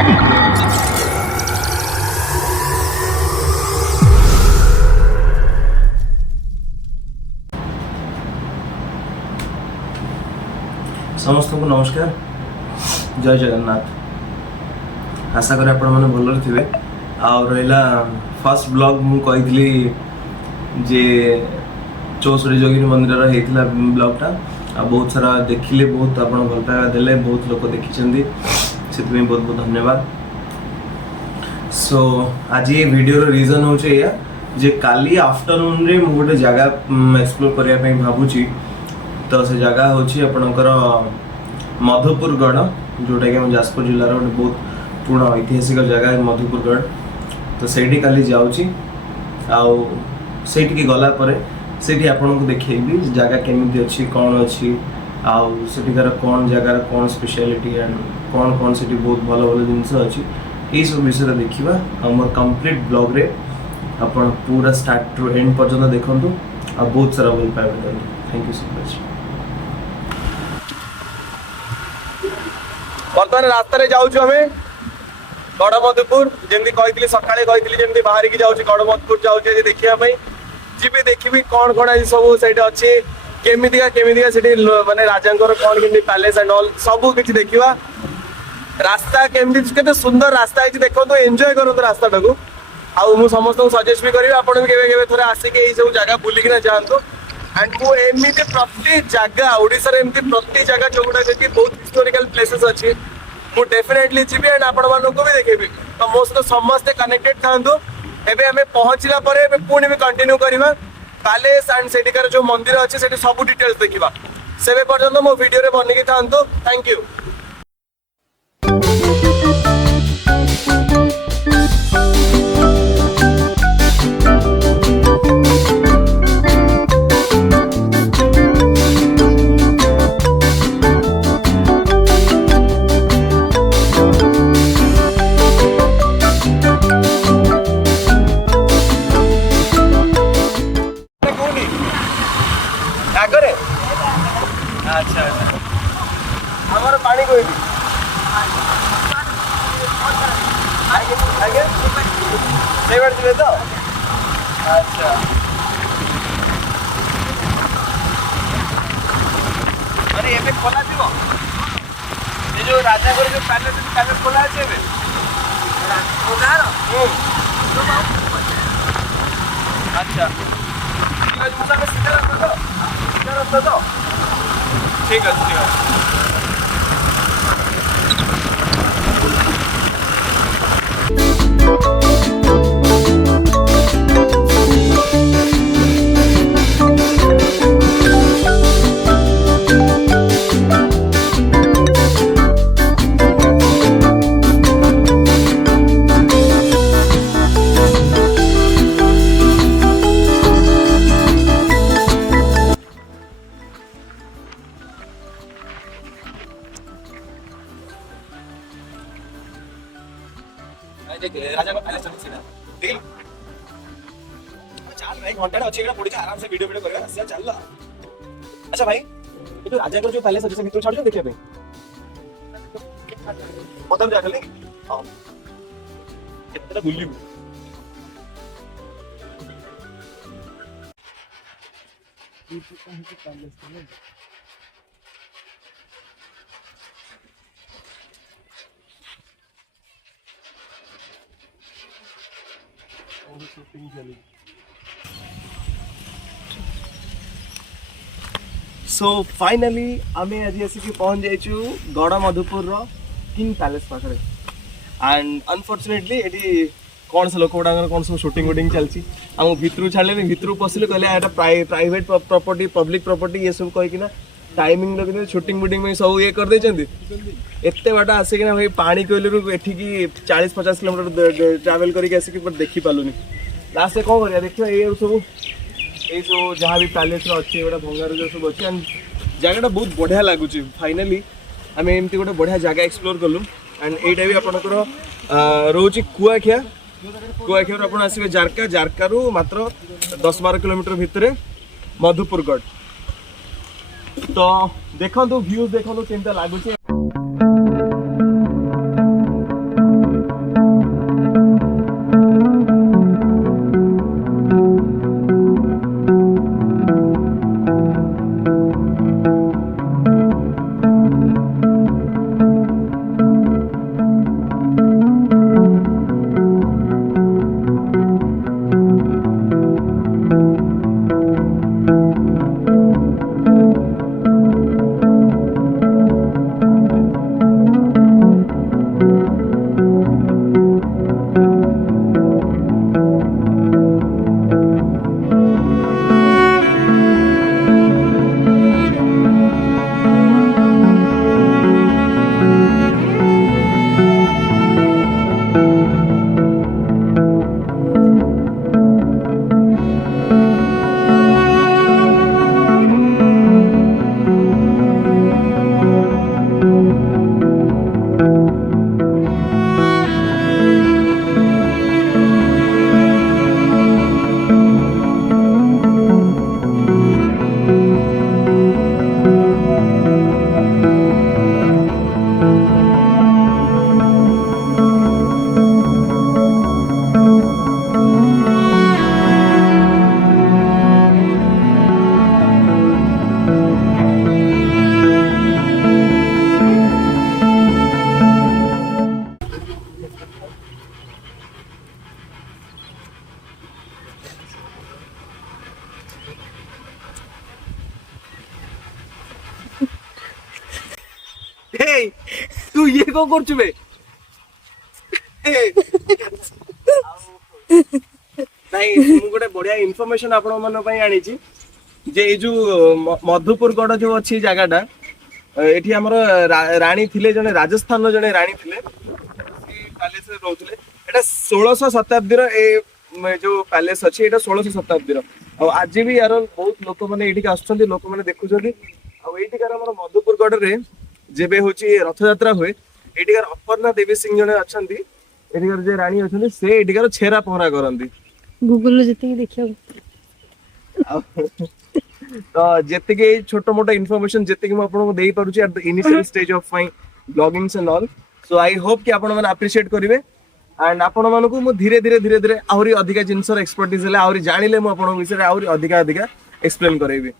समस्त को नमस्कार, जय जगन्नाथ। आशा करें आपण मैंने भल थे। आला फर्स्ट ब्लॉग मु कही जे 64 जोगिनी मंदिर होता ब्लॉगटा आ बहुत सारा देखिले, बहुत आप भल पाइबा देले, बहुत लोग देखी से बहुत बहुत धन्यवाद। सो आज ये वीडियो रीजन हूँ जे काली आफ्टरनून रे मु गोटे जगह एक्सप्लोर करने भावुची। तो से जगह हूँ आपणकर मधुपुरगढ़, जोटा कि जाजपुर जिलार गोटे बहुत पुराना ऐतिहासिक जगह है मधुपुरगढ़। तो सेठी काली जाऊँगी आठी गला से आपन को देखी जगह केमी अच्छी कौन अच्छी आठिकार कौन जगार कौन स्पेशलिटी एंड कौन कौन से बहुत भल भल जिनस अच्छी यही सब विषय देखा। मोर कंप्लीट ब्लॉग रे अपन पूरा स्टार्ट टू एंड पर्यंत देखूँ आ बहुत सारा भल पाइबा। Thank you so much. बर्तमान रास्तार जाऊँ आम गढ़मधुपुर, जमी कही सका जमी बाहर की जाऊँ गढ़मधुपुर जाऊँ देखा जी देखी कौन कौन आज सब से अच्छी केमिका माने राजा कौन केमी पैलेस एंड ऑल सब किसी देखा। रास्ता केमती केते सुंदर रास्ता है देखो, एंजॉय करूँ रास्ता टाक। आउ समस्त सजेस्ट भी करी आपड़ भी थे आसिक सब जगह बुलिकिना जातु। एंड मु एमती प्रति जगह ओडिशा रे एमती प्रति जगह जो गुड़ा कि बहुत हिस्टोरिकल प्लेसेस अच्छी मु डेफिनेटली जी एंड आपण मानक भी देखेबी। तो मो सहित समस्ते कनेक्टेड थांतु। एबे हमें पहुंचला परे पुणी भी कंटिन्यू करबा पैलेस एंड सेटिकार जो मंदिर अच्छे सेठी सब डिटेल्स देखिबा। सेबे पर्यंत मो वीडियो रे बनिकी थांतु। Thank you. अच्छा हमारा पानी कोई भी आगे तो अच्छा अरे ये खोला थी ये जो राजा को जो पैलेस खोला है अच्छा सीधा रास्ता तो ठीक है ठीक है। राजा का पैलेस चल चल भाई घंटा अच्छी पड़ी आराम से वीडियो करेगा चल। अच्छा भाई ये तो राजा का जो पैलेस अच्छे भीतर छाड़ देखिए भाई मतलब जाकर नहीं हां कितना बुल्ली सो फाइनली आम आज आसिक पहुंच जाइचु गढ़मधुपुर किंग पैलेस पाखे। एंड अनफॉर्चुनेटली ये कौन से लोक गुड़ा कौन सब शूटिंग वुटिंग चलती आम भितर छाड़े भितर पशिले कहले प्राइवेट प्रॉपर्टी पब्लिक प्रॉपर्टी ये सब कहीकिना टाइमिंग रखते शूटिंग वुटिंग में सब ये कर एत बाट आसिकना भाई पानी कोयलू एठिकी 40-50 किलोमीटर ट्रावेल करके आसिक देखी पालुनी। लास्ट कौन कर देखिए ये सब ये सब जहाँ भी पैलेस अच्छे गोटे भंगार जो सब अच्छे एंड जगह बहुत बढ़िया लगुच। फाइनाली आम एमती गोटे बढ़िया जगह एक्सप्लोर कलु। एंड यहाँ भी आपंकर रोचे कुआखिया आप आसवे जारका जारकारु मात्र 10-12 किलोमीटर भितर मधुपुरगढ़। तो देखो व्यूज देखो केमता लगुच। हे तू ये को करछु बे ନାଇଁ ମୁଁ ଗୋଟେ ବଢିଆ ଇନଫର୍ମେସନ ଆପଣ ମାନଙ୍କ ପାଇଁ ଆଣିଛି ଯେ ଏଇ ଯୋଉ ମଧୁପୁର ଗଡ ଯୋଉ ଅଛି ଜାଗାଟା ଏଠି ଆମର ରାଣୀ ଥିଲେ ଜଣେ ରାଜସ୍ଥାନର ଜଣେ ରାଣୀ ଥିଲେ ପ୍ୟାଲେସରେ ରହୁଥିଲେ ଏଟା 1600 ଶତାବ୍ଦୀର ଏ ଯୋଉ ପ୍ୟାଲେସ ଅଛି ଏଟା 1600 ଶତାବ୍ଦୀର ଆଉ ଆଜି ବି ୟାର ବହୁତ ଲୋକମାନେ ଏଇଠିକି ଆସୁଛନ୍ତି ଲୋକମାନେ ଦେଖୁଛନ୍ତି ଆଉ ଏଇଠିକାର ଆମର ମଧୁପୁର ଗଡରେ ଯେବେ ହଉଛି ରଥଯାତ୍ରା ହୁଏ ଏଇଠିକାର ଅପର୍ଣ୍ଣା ଦେବୀ ସିଂ ଜଣେ ଅଛନ୍ତି ଏଠିକାର ଯେ ରାଣୀ ଅଛନ୍ତି ସେ ଏଠିକାର ଛେରା ପହଁରା କରନ୍ତି ଗୁଗଲ ରୁ ଯେତିକି ଦେଖିବାକୁ ତ ଯେତିକି ଛୋଟ ମୋଟ ଇନଫର୍ମେସନ ଯେତିକି ମୁଁ ଆପଣଙ୍କୁ ଦେଇ ପାରୁଛି at the initial stage of my bloggings and also I hope ହୋପ୍ କି ଆପଣ ମାନେ ଆପ୍ରିସିଏଟ୍ କରିବେ ଆଣ୍ଡ ଆପଣ ମାନଙ୍କୁ ମୁଁ ଧୀରେ ଧୀରେ ଆହୁରି ଅଧିକା ଜିନିଷର ଏକ୍ସପର୍ଟିଜ ହେଲେ ଆହୁରି ଜାଣିଲେ ମୁଁ ଆପଣଙ୍କ ବିଷୟରେ ଆହୁରି ଅଧିକା ଏକ୍ସପ୍ଲେନ କରାଇବି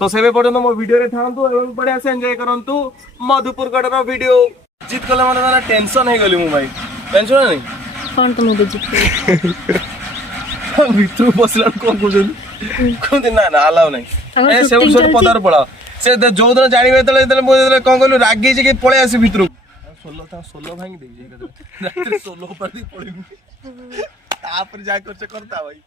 ତ ସେବେ ପର୍ଯ୍ୟନ୍ତ ମୋ ଭିଡିଓରେ ଥାଆନ୍ତୁ ଏବଂ ବଢିଆ ସେ ଏନ୍ଜୟ କରନ୍ତୁ ମଧୁପୁର ଗଡର ଭିଡିଓ ଜିତ୍ କଲେ ମାନେ ମାନେ ଟେନସନ ହେଇଗଲି ମୁଁ ଭାଇ ଟେନସନ ନାହିଁ କଣ ତ ମୁଁ ବୁଝିବି ଭିତରୁ ବସିଲା କଣ କହୁଛନ୍ତି କୁହନ୍ତି ନା ନା ଆଲାଉ ନାହିଁ ସେଉଠୁ ସେଉଠୁ ପଦାର ପଳାଅ ସେ ଯୋଉଦିନ ଜାଣିବେ ଯେତେବେଳେ ମୁଁ ଯେତେବେଳେ କଣ କହିଲୁ ରାଗିଛି କି ପଳେଇ ଆସି ଭିତରକୁ ସୋଲ ଭାଙ୍ଗି ଦେଇଛି ରାତିରେ ସୋଲ ପାରି ପଳେଇବୁ ତାପରେ ଯାହା କରୁଛ କରତା ଭାଇ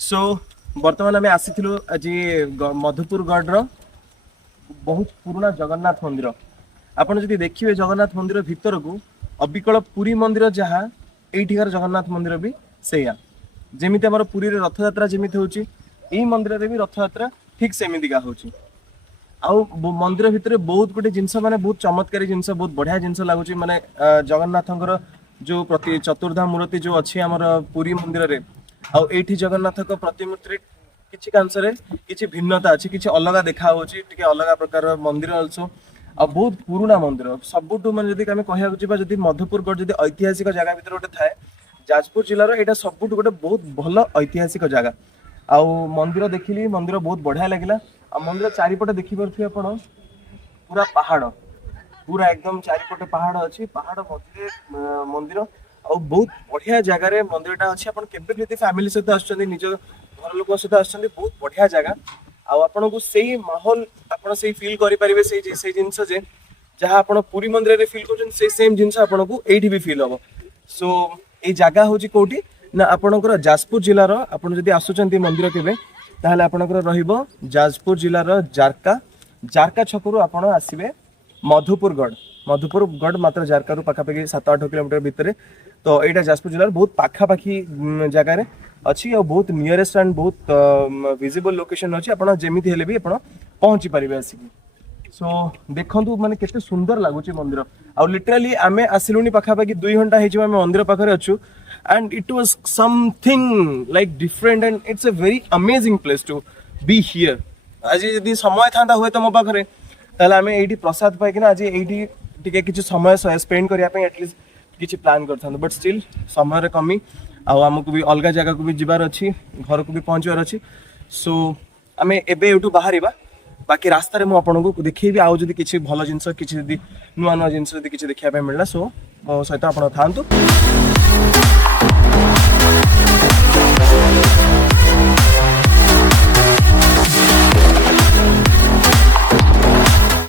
सो बर्तमान आम आसीलु आज मधुपुर गढ़ बहुत पुराना जगन्नाथ मंदिर आपड़ जब देखिए जगन्नाथ मंदिर भितर को अबिकल पुरी मंदिर जहाँ एठिकार जगन्नाथ मंदिर भी सैया जमी आम पुरी रथयात्रा जमी होची मंदिर में भी रथयात्रा ठीक सेमिका होची आउ मंदिर भितर बहुत गोटे जिनस माने बहुत चमत्कारी जिनस बहुत बढ़िया जिनस लगुच माने जगन्नाथंकर जो प्रति चतुर्धा मूर्ति जो अच्छी आमर पुरी मंदिर रे आउ एठी जगन्नाथ को प्रतिमूर्ति किछि कांसरे किछि भिन्नता अछि किछि अलगा देखा होछि टिके अलगा प्रकार मंदिर अल्सो आ बहुत पुराना मंदिर सबुठु माने जदि आमे कहिया जिबा जदि मधुपुर गढ़ जदि ऐतिहासिक जगह भितर गोटे थाए जाजपुर जिल्लार एटा सबुठु गोटे बहुत भल ऐतिहासिक जगह आउ मंदिर देखिली मंदिर बहुत बढ़िया लगिला आ मंदिर चारिपटे देखि परथि आपण पूरा पहाड़ पूरा एकदम चारिपटे पहाड़ अछि पहाड़ मध्य मंदिर आ बहुत बढ़िया जगह रे मंदिरटा अछि आपण केबे जदि फैमिली सहित आछन निज घर लोक सहित आछन बहुत बढ़िया जगह आ आपण को सेही माहौल आपण सेही फील करि परिबे सेही जिंस जे जहाँ आपण पुरी मंदिर रे फील करछन से सेम जिंस आपण को एठी भी फील हबो सो ए जगह होची कोठी ना आपणकर जाजपुर जिल्लार आपण जदि आसुचंती मंदिर केबे ताहले आपणकर रहिबो जाजपुर जिल्लार जारका छकरू आपण आसीबे मधुपुर गढ़ मात्र जारका रु पाखापाखि 7-8 किलोमीटर भितर तो यहाँ जाजपुर जिल्लार बहुत पाखापाखि जगार अच्छी और बहुत नियरेस्ट एंड बहुत विजिबल लोकेशन अच्छी आप जमीती हेले भी आप पहुँची पारे आसिक सो देखु माने केते सुंदर लगुच मंदिर आ लिटराली आमे आसिलुनी पाखापाखि 2 घंटा हो मंदिर पाखे अच्छु and it was something like different and it's a very amazing place to be here आज यदि समय था हुए तो मो पाखे ताहले आमे एठी प्रसाद पाइकिना आज एठी टिके किछि समय स्पेंड करिया पे एटलीस्ट किछि प्लान करथां बट स्टिल समय रे कमी आमको भी अलग जगह को भी जीवार अच्छी घर को भी पहुँचवार अच्छी सो आम एबे एठू बाहरिबा बाकी रास्ता रे मु आपनको देखैबी आउ जदि किछि भल जिंस किछि जदि नुआ नुआ जिंस जदि किछि देखिया पे मिलला सो मो सहित आपण थांतु।